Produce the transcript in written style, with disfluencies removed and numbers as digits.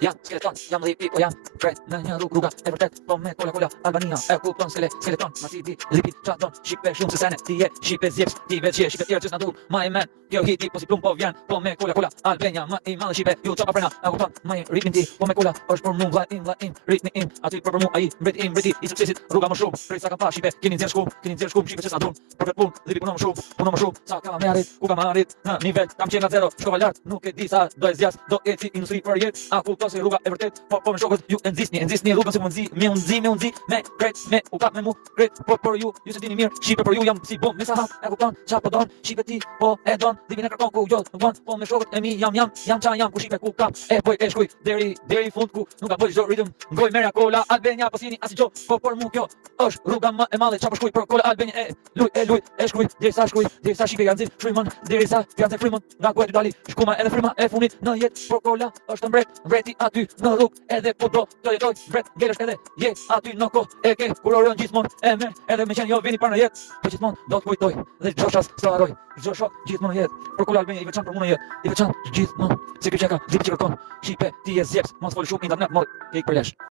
Jam skeleton, jam lipi, po jam krejt në një rruga e vërtet, po me kola Albania e kupton skeleton, ma si ti lipi qaton, shqipe shumë se sene, ti je shqipe zjeps, ti veç je shqipe tjerë qës na dur, ma e men, kjo hiti po si plum po vjen, po me kola Albania, ma i madhe shqipe, ju qapa prena, e kupton, ma i ritmin ti, po me kola, është për mu vla im, ritmi im, aty për mu ai, mbreti i suksesit, rruga më shumë, prej sa kam pa shqipe, keni nxjerr shkum, shqipe qës na dur, për vetë lipi punon më shumë, sa kam me arrit, ku kam arrit, në nivel, kam qenë nga zero, shkova lart, nuk e di sa do e zjas, do e si industri për jetë, a kupton se rruga e vërtet, po me shokët ju e nxisni rrugën se me unzi, me krejt, me u kap me mu, krejt, po për ju se dini mirë, shqipe për ju jam si bom, me sa hap, e kupton, qa po don, shqipe ti, po e don, limin e kërkon ku jo, nuk bon, po me shokët e mi jam qa jam, ku shqipe ku kap, e boj e shkuj, deri fund ku nuk ka bëj çdo ritëm, ngoj merja kola, Albania, po sini asi gjo, po për mu kjo, është rruga më e madhe, qa po shkuj për kola Albania, e shkuj, derisa shqipe janë zin, frymën, derisa janë frymën, nga ku e ty dali, shkuma edhe fryma e funit në jetë, për kola është mbreti aty në rrugë, edhe po do të jetoj, ngelesh edhe je aty në kohë, e ke kur orion gjithmonë e merr, edhe me qenë jo vini par në jetë, po gjithmonë do të kujtoj dhe çdo shas s'ta harroj, çdo shok gjithmonë në jetë, për kola Albania i veçan për mua në jetë, i veçan gjithmonë, se kjo çka lipi që kërkon, shqipe ti je zjeps, mos fol shumë internet, mor ke ik për lesh.